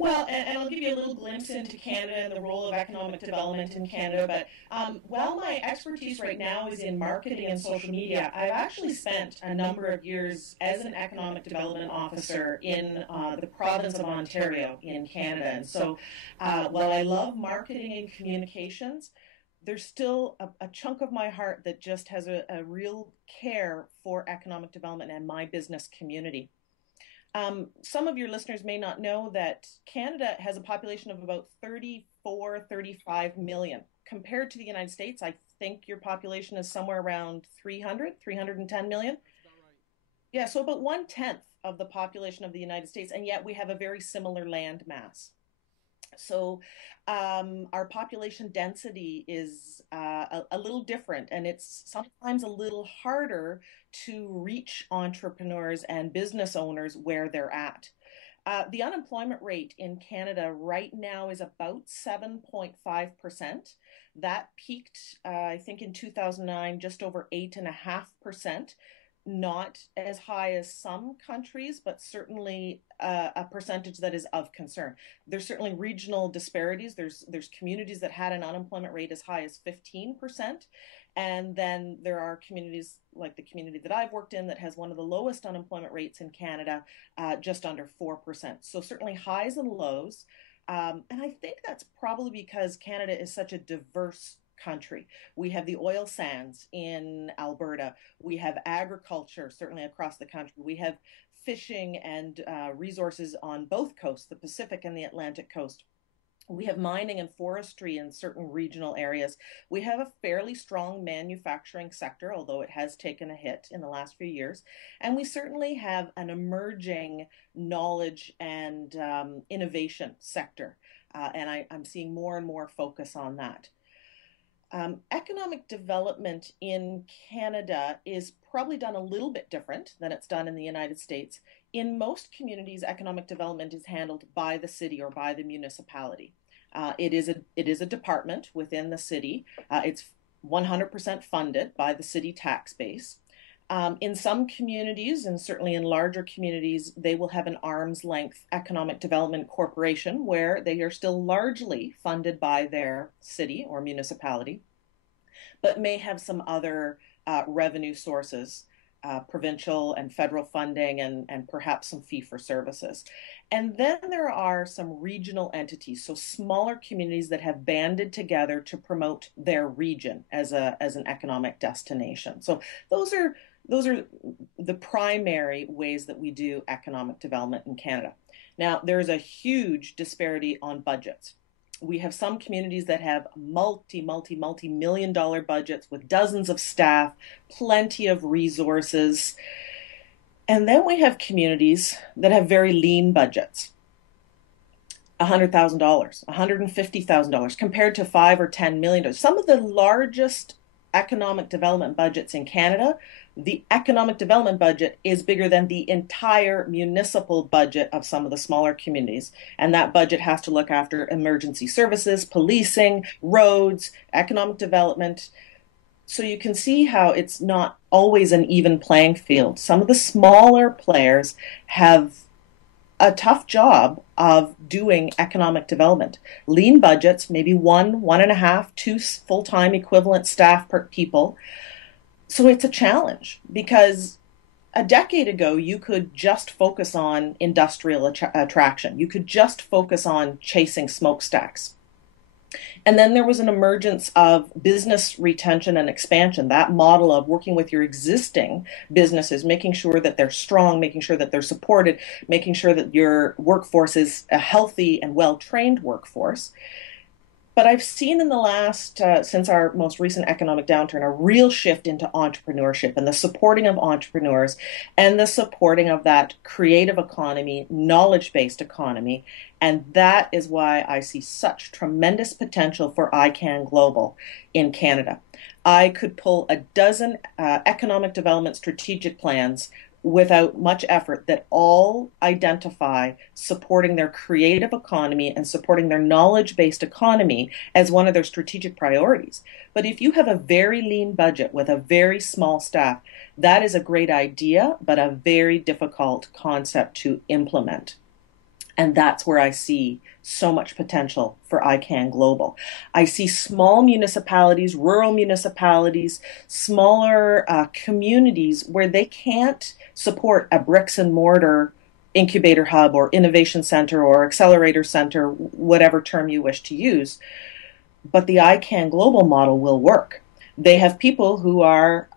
Well, and I'll give you a little glimpse into Canada and the role of economic development in Canada. But while my expertise right now is in marketing and social media, I've actually spent a number of years as an economic development officer in the province of Ontario in Canada. And so while I love marketing and communications, there's still a chunk of my heart that just has a real care for economic development and my business community. Some of your listeners may not know that Canada has a population of about 34, 35 million. Compared to the United States, I think your population is somewhere around 300, 310 million. That's about right. Yeah, so about one tenth of the population of the United States, and yet we have a very similar land mass. So our population density is a little different, and it's sometimes a little harder to reach entrepreneurs and business owners where they're at. The unemployment rate in Canada right now is about 7.5%. That peaked, I think, in 2009, just over 8.5%. Not as high as some countries, but certainly a percentage that is of concern. There's certainly regional disparities. There's communities that had an unemployment rate as high as 15%, and then there are communities like the community that I've worked in that has one of the lowest unemployment rates in Canada, just under 4%. So certainly highs and lows, and I think that's probably because Canada is such a diverse country. We have the oil sands in Alberta. We have agriculture, certainly across the country. We have fishing and resources on both coasts, the Pacific and the Atlantic coast. We have mining and forestry in certain regional areas. We have a fairly strong manufacturing sector, although it has taken a hit in the last few years. And we certainly have an emerging knowledge and innovation sector. I'm seeing more and more focus on that. Economic development in Canada is probably done a little bit different than it's done in the United States. In most communities, economic development is handled by the city or by the municipality. It is a department within the city. It's 100% funded by the city tax base. In some communities, and certainly in larger communities, they will have an arm's length economic development corporation where they are still largely funded by their city or municipality, but may have some other revenue sources, provincial and federal funding, and perhaps some fee for services. And then there are some regional entities, so smaller communities that have banded together to promote their region as an economic destination. So those are the primary ways that we do economic development in Canada. Now, there's a huge disparity on budgets. We have some communities that have multi-million dollar budgets with dozens of staff, plenty of resources. And then we have communities that have very lean budgets. $100,000, $150,000 compared to $5 or $10 million. Some of the largest economic development budgets in Canada, the economic development budget is bigger than the entire municipal budget of some of the smaller communities. And that budget has to look after emergency services, policing, roads, economic development. So you can see how it's not always an even playing field. Some of the smaller players have a tough job of doing economic development. Lean budgets, maybe one and a half, two full-time equivalent staff per people. So it's a challenge because a decade ago, you could just focus on industrial attraction. You could just focus on chasing smokestacks. And then there was an emergence of business retention and expansion, that model of working with your existing businesses, making sure that they're strong, making sure that they're supported, making sure that your workforce is a healthy and well-trained workforce. But I've seen in the last, since our most recent economic downturn, a real shift into entrepreneurship and the supporting of entrepreneurs and the supporting of that creative economy, knowledge-based economy. And that is why I see such tremendous potential for iCAN-Global in Canada. I could pull a dozen economic development strategic plans without much effort that all identify supporting their creative economy and supporting their knowledge-based economy as one of their strategic priorities. But if you have a very lean budget with a very small staff, that is a great idea, but a very difficult concept to implement. And that's where I see so much potential for iCAN-Global. I see small municipalities, rural municipalities, smaller communities where they can't support a bricks and mortar incubator hub or innovation center or accelerator center, whatever term you wish to use. But the iCAN-Global model will work. They have people who are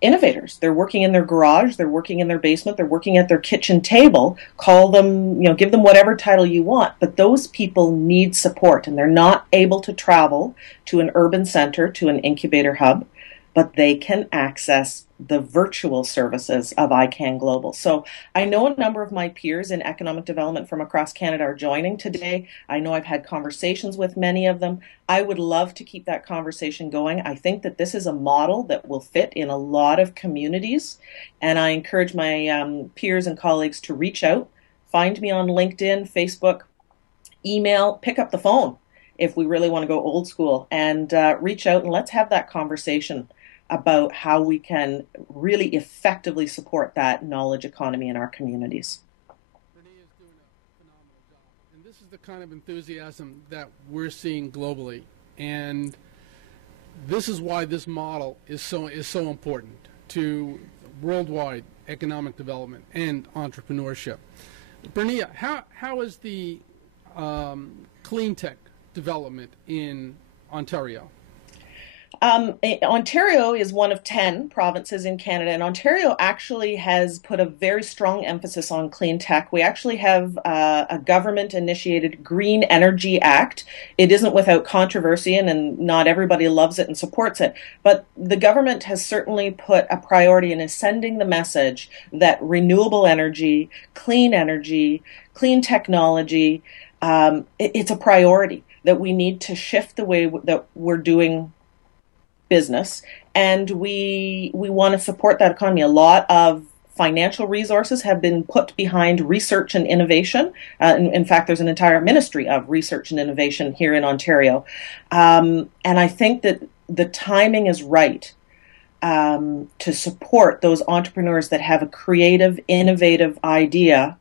innovators. They're working in their garage, they're working in their basement, they're working at their kitchen table. Call them, give them whatever title you want, but those people need support and they're not able to travel to an urban center, to an incubator hub, but they can access the virtual services of iCAN-Global. So I know a number of my peers in economic development from across Canada are joining today. I know I've had conversations with many of them. I would love to keep that conversation going. I think that this is a model that will fit in a lot of communities, and I encourage my peers and colleagues to reach out. Find me on LinkedIn, Facebook, email, pick up the phone if we really want to go old school, and reach out and let's have that conversation about how we can really effectively support that knowledge economy in our communities. Bernia is doing a phenomenal job, and this is the kind of enthusiasm that we're seeing globally, and this is why this model is so important to worldwide economic development and entrepreneurship. Bernia, how is the cleantech development in Ontario? Ontario is one of 10 provinces in Canada, and Ontario actually has put a very strong emphasis on clean tech. We actually have a government-initiated Green Energy Act. It isn't without controversy, and not everybody loves it and supports it, but the government has certainly put a priority and is sending the message that renewable energy, clean technology, it's a priority, that we need to shift the way that we're doing business, and we want to support that economy. A lot of financial resources have been put behind research and innovation. In fact, there's an entire ministry of research and innovation here in Ontario. And I think that the timing is right to support those entrepreneurs that have a creative, innovative idea.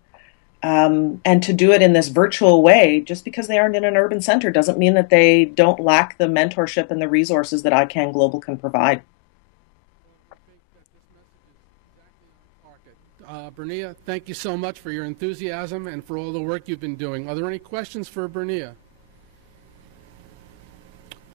And to do it in this virtual way, just because they aren't in an urban center doesn't mean that they don't lack the mentorship and the resources that iCAN-Global can provide. Bernia, thank you so much for your enthusiasm and for all the work you've been doing. Are there any questions for Bernia?